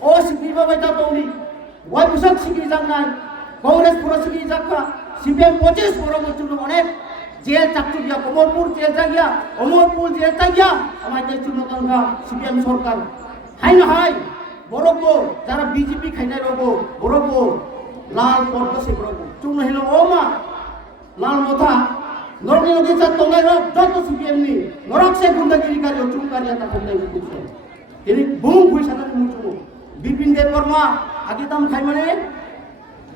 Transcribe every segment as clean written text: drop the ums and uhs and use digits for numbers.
o sikri ba bai ta toli wai busak sikri jangnai Congress পুরো sikri jakka CPM 25 বড় বছর অনেক jail চাকরি গিয়া কমলপুর জেল গিয়া অমরপুর জেল গিয়া আমাদের চুনকাঙ্গা CPM সরকার হাই না হাই বড়বো যারা বিজেপি খাইনাই রবো বড়বো লাল পর্দা সে বড়বো চুন হিলো ও মা লাল মথা নরকে নদী চার তঙ্গাই রব যত CPM নি নরক সে গুন্ডাগিরি কারি ও চুনকারি আতা গুন্ডাই বুঝছে তিনি বুম ভুই সাথে মুচু বিপিন দেব বর্মা আগে দাম খাই মানে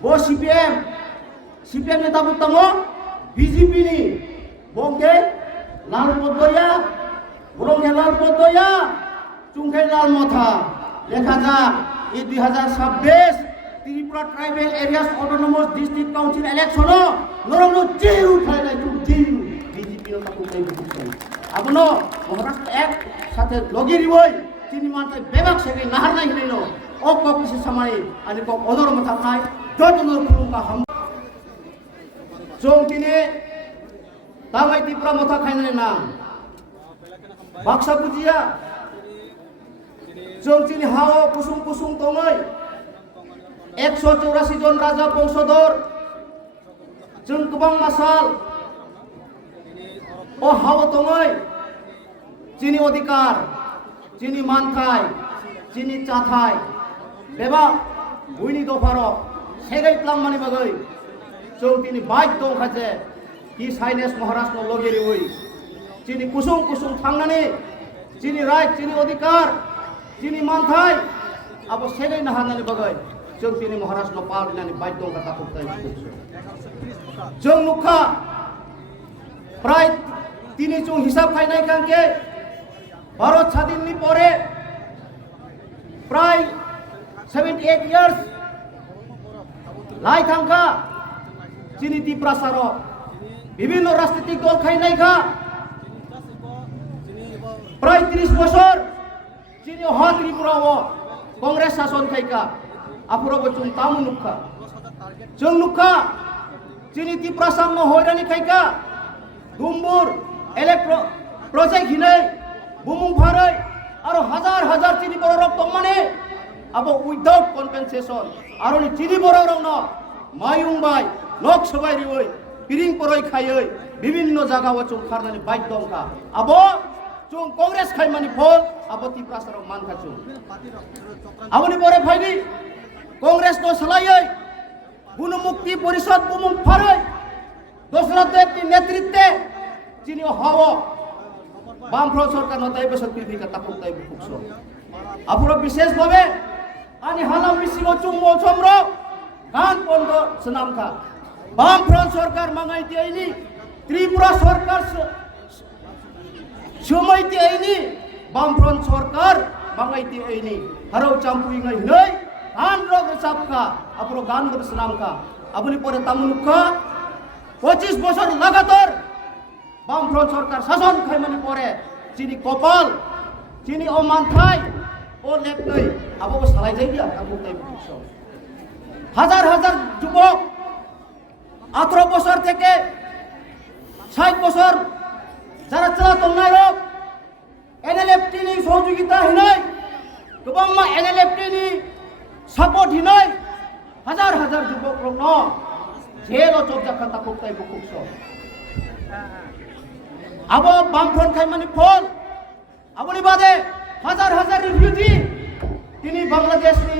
ও CPM নেতা বুতাম BJP ni bongke লাল পদ্ময়া বরংকে লাল পদ্ময়া চুংখে লাল মথা লেখা যাক এই 2026 Tripura tribal areas autonomous district council election নরংনো জেল উঠাই নাই চুং জেল BJP নো তাকু তাই বুঝছেন আপনো মহারাষ্ট্র এক সাথে লগিরি বই চিনি মানতে বেবাক সেগে নাহার নাই হিলেনো ও কপিসে সামাই আনি ক অদর মথা নাই যতন কুলুকা হাম তিনি তামাই ত্রিপুরা মথা খাইনাই না বাক্সা বুঝিয়া তিনি হাও কুসুম কুসুম তঙৈ 184 জন রাজা বংশধর जों गोबां मासाल ও হাও তঙৈ চিনি অধিকার চিনি মানথাই চিনি চাথাই বেবা বুইনি দফার সেগাই প্লাম মানি বাগৈ जों তিনি বাইক দং খাজে কি সাইনেস মহারাষ্ট্র লগেরি হই চিনি কুসুম কুসুম থাংনানি চিনি রাইট চিনি অধিকার চিনি মানথাই আবো সেগাই নাহানানি বাগৈ जों তিনি মহারাষ্ট্র পালনানি বাইক দং কথা করতে जों नुखा প্রায় তিনি চুং হিসাব খাইনাই কাঙ্কে ভারত স্বাধীননি পরে প্রায় 78 ইয়ার্স লাই থাঙ্কা চিনি ত্রিপ্রাসার বিভিন্ন রাজনৈতিক দল খাইনাই খা প্রায় 30 বছর চিনি হ ত্রিপুরা কংগ্রেস শাসন খাইকা আপুরা বচুন তামু নুখা जों नुखा চিনি ত্রিপ্রাসার ন হয়রানি খাইকা দুম্বুর ইলেক্ট্রো প্রজেক্ট হিनै বুমুং ফাरै আরো হাজার হাজার চিনি বড় রক মানে আবো উইদাউট কম্পেনসেশন আরো চিনি বড় রক ন মায়ুং বাই লোকসভায় রিওই পিরিং পরই খাইयै বিভিন্ন জায়গা ও চুং খারনানি বাইক দংকা আবো চুং কংগ্রেস খাইমানি ফল আবো ত্রিপ্রাসার মান খাচুং আবনি পরে ফাইনি কংগ্রেস ন সালাयै গুণমুক্তি পরিষদ বুমুং ফাरै দশরথ দেবটি নেতৃত্বে চিনি হওয়া বামফ্রন্ট সরকার নতাই বছর পিলফিকা তাকুক তাই বুকুকস আপুরা বিশেষভাবে আনি হালাম মিসিং চুম্বল সমর গান পন্দ সনামখা বামফ্রন্ট সরকার মাঙ্গাইতে আইনি ত্রিপুরা সরকার সময়তে আইনি বামফ্রন্ট সরকার মাঙ্গাইতে আইনি হারাও চাম্পুই গাই হই গান রগ সাপকা আপুরা গান গর সনামখা আপনি পরে তামুনুখা 25 বছর লাগাতার বামফ্রন্ট সরকার শাসন খাইমানি পরে চিনি কপাল চিনি অমানথাই ও লেপনই আবো সালাই যাই গিয়া তাবো তাই বুঝছ হাজার হাজার যুবক 18 বছর থেকে 60 বছর যারা চলাতন নাই রক NLFT নি সহযোগিতা হিনাই গোবাং মা NLFT নি সাপোর্ট হিনাই হাজার হাজার যুবক রক ন জেল ও চোখ দেখা তাকুক তাই বুকুকস আবো বামফ্রন্ট খাইমানি ফল আবনি বাদে হাজার হাজার রিফিউজি তিনি বাংলাদেশ নি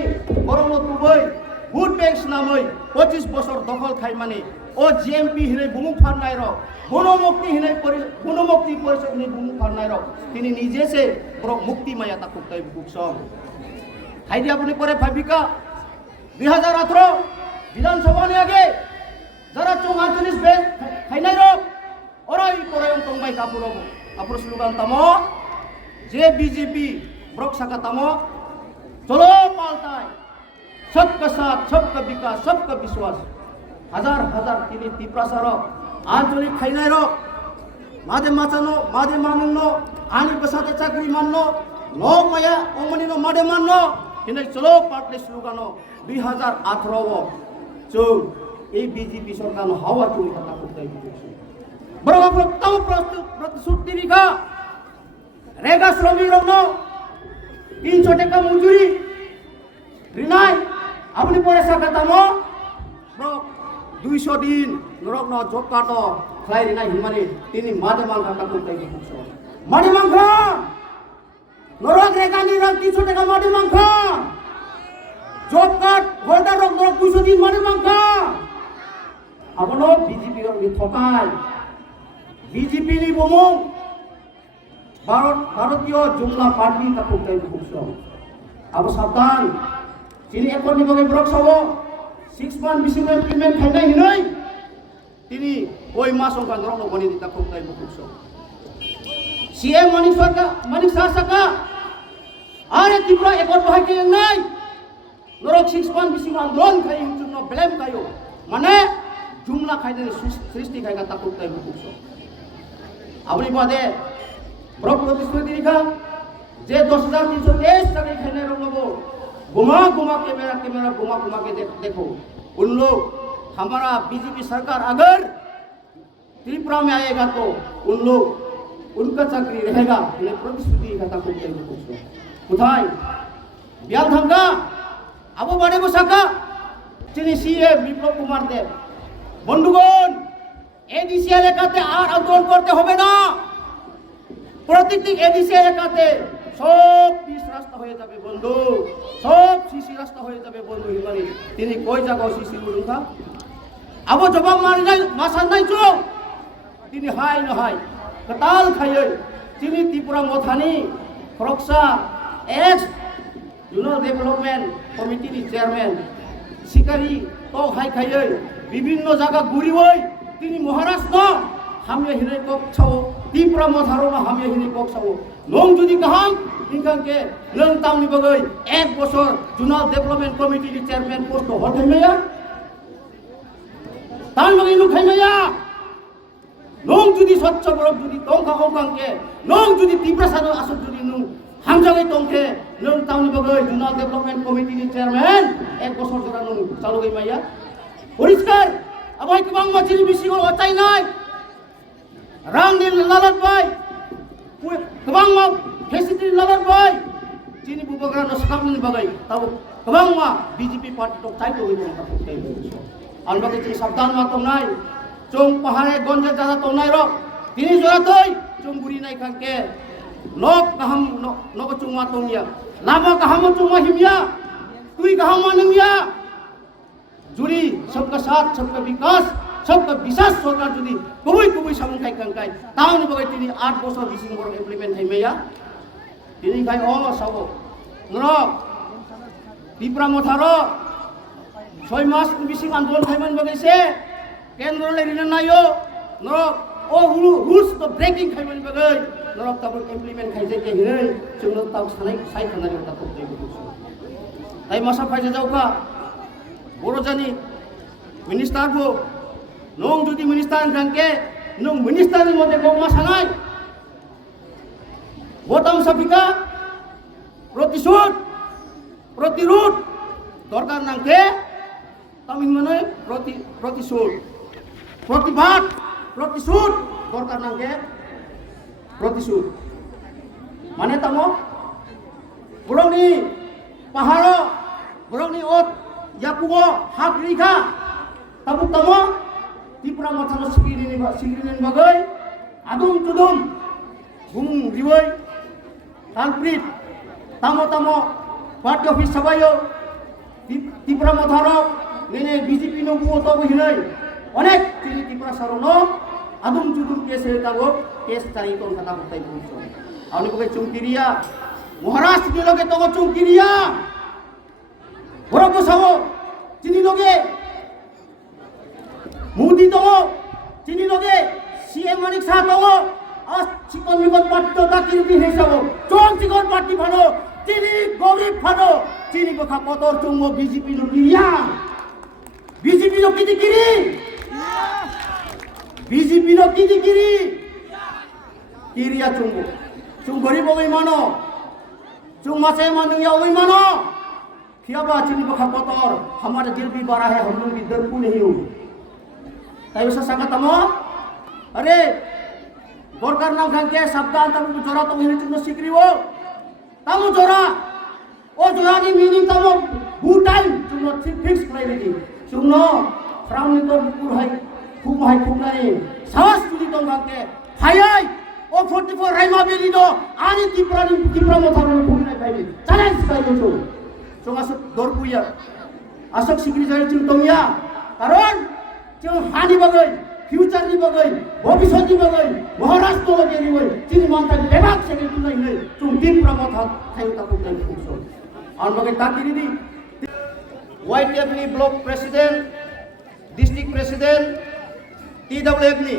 বরং তুবই ভোট ব্যাংক নামই 25 বছর দখল খাইমানি ও জিএমপি হিনে বুমুং ফারনাই র গুণমুক্তি পরিষদ নি বুমুং ফারনাই র তিনি নিজে সে বড় মুক্তি মায়া তাকুক তাই বুকুকস খাইদি আপনি পরে ভাবিকা 2018 বিধানসভা নি আগে যারা 44 বেঞ্চ খাইনাই র ওরাই পরায়ণ তংবাই কাপুর আপুর স্লোগান তামো যে বিজেপি ব্রক শাখা তামো চলো পাল্টাই सबका साथ सबका विकास सबका विश्वास हजार हजार তিনি ত্রিপ্রাসার আঞ্চলিক খাইনাই র মাদে মাচানো মাদে মানুনো আনি বসাতে চাকরি মাননো লং মায়া অমনিনো মাদে মাননো তিনি চলো পাল্টে স্লোগান 2018 চৌ এই বিজেপি সরকার হাওয়া চুরি কথা করতে বরং প্রথম প্রতিশ্রুতি বিঘা রেগা শ্রমিক রগ্ন 300 টাকা মজুরি আপনি পরে সাকা তামো রক 200 দিন নরক ন জব কাট খাই রিনা হিমানি তিনি মাদে মাংখা কাকু তাই বুঝছো মাটি মাংখা নরক রেগানি রক 300 টাকা মাটি মাংখা জব কাট হোল্ডার রক নরক 200 দিন মাটি মাংখা আপনো বিজেপি রক ঠকাই বিজেপি নি বমং ভারতীয় জুমলা পার্টি কাকু তাই বুঝছো আবো সাবধান যিনি একনি বগে ব্রক সব 6 মান বিসিং ইমপ্লিমেন্ট খাইনাই হিনই তিনি ওই মাস সংখ্যা নরক গনি দিতা খুব তাই বুঝছো সিএম মানিক সাকা আরে ত্রিপুরা একট বাহাই কে নাই নরক 6 মান বিসিং আন্দোলন খাই জন্য ব্লেম কায়ো মানে জুমলা খাইনে সৃষ্টি খাইগা তা খুব তাই বুঝছো আপনি বাদে ব্রক প্রতিশ্রুতি লিখা যে 10,323 টাকা खाने रंगो घुमा घुमा कैमरा घुमा घुमा के देखो उन लोग हमारा बीजेपी सरकार अगर त्रिपुरा में आएगा तो उन लोग उनका चाकरी रहेगा उन्हें प्रतिश्रुति खाता कुथाई बियाल धमका अब बड़े बसाका चिनी सीएम विप्लव कुमार देव बंधुगण एडीसी एलाकाते আর আন্দোলন করতে হবে না প্রত্যেকটি এডিসি এলাকাতে সব পিস রাস্তা হয়ে যাবে বন্ধু সব সিসি রাস্তা হয়ে যাবে বন্ধু হিমানি তিনি কই জায়গা সিসি বলুন আবো জবাব মারি নাই মাসান নাই চো তিনি হাই না হাই কতাল খাইয়ে তিনি ত্রিপুরা মথানি খরকসা এক্স জোনাল ডেভেলপমেন্ট কমিটির চেয়ারম্যান শিকারি তো হাই খাইয়ে বিভিন্ন জায়গা ঘুরি হই তিনি মহারাষ্ট্র হামিয়া হিরে কক ছাও ত্রিপুরা মথারো হামিয়া হিরে কক ছাও নং যদি কাহাম ইনকামকে নং তামনি বগৈ 1 বছর জোনাল ডেভেলপমেন্ট কমিটির চেয়ারম্যান পোস্ট হতে মেয়া তান বগৈ নু খাইমেয়া নং যদি স্বচ্ছ বরক যদি তংখা অংকাংকে নং যদি ত্রিপুরা সানো আসত যদি নং হামজাগৈ তংকে নং তামনি বগৈ জোনাল ডেভেলপমেন্ট কমিটির চেয়ারম্যান 1 বছর ধরে নং চালু গই মাইয়া পরিষ্কার আবাই কবাং মাছিনি বিসিও অচাই নাই রাংনিল লালত ভাই কবাং মা ফেসিলিটি লালত ভাই চিনি বুবগ্রা নস্কামনি বাগাই তাও কবাং মা বিজেপি পার্টি তো চাই তো হইব না তাই আনবাকে চিনি সাবধান মা তোম নাই চং পাহাড়ে গঞ্জে জাদা তোম নাই রক তিনি জরাতই চং বুড়ি নাই খানকে লোক কাহাম নক চং মা তোমিয়া লামা কাহাম চং মা হিমিয়া তুই কাহাম মানমিয়া जुड़ी सबका साथ सबका विकास सबका विकास सरकार जुड़ी कबुई कबुई सामुंखाय कंकाय ताउनि बगै तिनि 8 बছর बिसिं बर इमप्लिमेंट थाइमेया तिनि खाय अ साबो नरो ত্রিপুরা मथारो 6 मास बिसिं आंदोलन थाइमान बगैसे केंद्र ले रिन नायो नरो ओ रुल्स तो ब्रेकिंग थाइमान बगै नरो ताबो इमप्लिमेंट खायजे के हिनै जोंनो ताव सानाय साइ खानाय ता खबदै ताइ मासा फायजा जाउका বড় জানি মিনিস্টার বো নং যদি মিনিস্টার জানকে নং মিনিস্টারের মধ্যে গমা সানাই বোতাম সাফিকা প্রতিশোধ প্রতিরোধ দরকার নাংকে তামিন মানে প্রতিশোধ প্রতিবাদ প্রতিশোধ দরকার নাংকে প্রতিশোধ মানে তামো বড়নি পাহাড় বড়নি ওত यापुगो हाक रिखा ताबु तमो ত্রিপুরা मथानो सिगिरिन बगै आदुम तुदुम बुम रिवै तालप्रित तामो तामो पार्टी ऑफिस सबायो ত্রিপুরা मथारो नेने बीजेपी नो बुओ तो हिनै अनेक ত্রিপুরা सारोनो आदुम तुदुम केस हेतागो केस चारि तो कथा बताइ बुझो आउनि बगै चुंकिरिया महाराष्ट्र के लगे तो चुंकिरिया বড় বসাবো চিনি লগে মোদি তো চিনি লগে সিএম মানিক সাহা তো আজ চিকন মিকন পার্টি তো দাকিরবি হিসাব চং চিকন পার্টি ভালো চিনি গরিব ভালো চিনি কথা পতর চুঙ্গ বিজেপি লুকিয়া বিজেপি লুকিতি কিরি বিজেপি লুকিতি কিরি কিরিয়া চুঙ্গ চুং গরিব ওই মানো চুং মাসে মানুয়া ওই মানো क्या बात चिनी बखा पतर हमारे दिल भी बड़ा है हम लोग भी डरपू नहीं हो ताई उसे संगत तमो अरे दरकार नाम खान के सावधान तमो जोरा तो हिने चुनो सिकरी वो तमो जोरा ओ जोरा नी मीनिंग तमो हु टाइम जोंनो थि फिक्स खालायबायदि जोंनो फ्रामनि तो बुरहाय खुमाय खुमनाय साहस जुदि दं गाके हायै ओ 44 रायमा बेरि दो आनि तिप्रा मथारनो खुमनाय बायदि च्यालेन्ज खालायनो जोंहासो दरबुया आसक सिक्रि जाय जों दंया कारण जों हानि बागै फ्यूचारनि बागै भबिष्यतनि बागै महाराष्ट्र बागैनि बागै जों मानता बेबाक सेके तुलायनो जों तिप्रा मथा थायो ताको जों खुसो आन बागै ताकिरि दि YTF नि block president district president TWF नि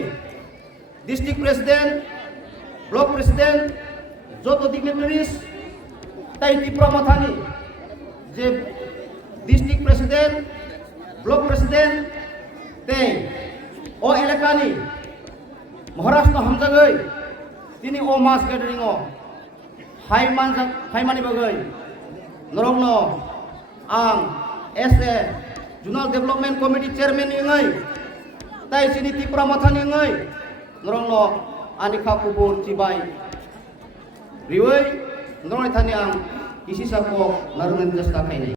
डिस्ट्रिक्ट प्रेसिडेंट ब्लक प्रेसिडेंट जतो डिग्नेटारिज ताई तिप्रा मथानि जे डिस्ट्रिक्ट प्रेसिडेंट ब्लक प्रेसिडेंट ते ओ एलेकानि महाराष्ट्र हामजागै दिनै ओ मास गेदारिंग हायमानि बागै नरंनो आं एस.ए. जुनाल डेभलपमेंट कमिटि चेयरमैन इंगै ताई सिनि तिप्रा मथानि इंगै नरंनो आनि खाखुबो चिबाय रिवै नरंनि थानि आं इसिसाखौ नारंनि जस्ता खायनाय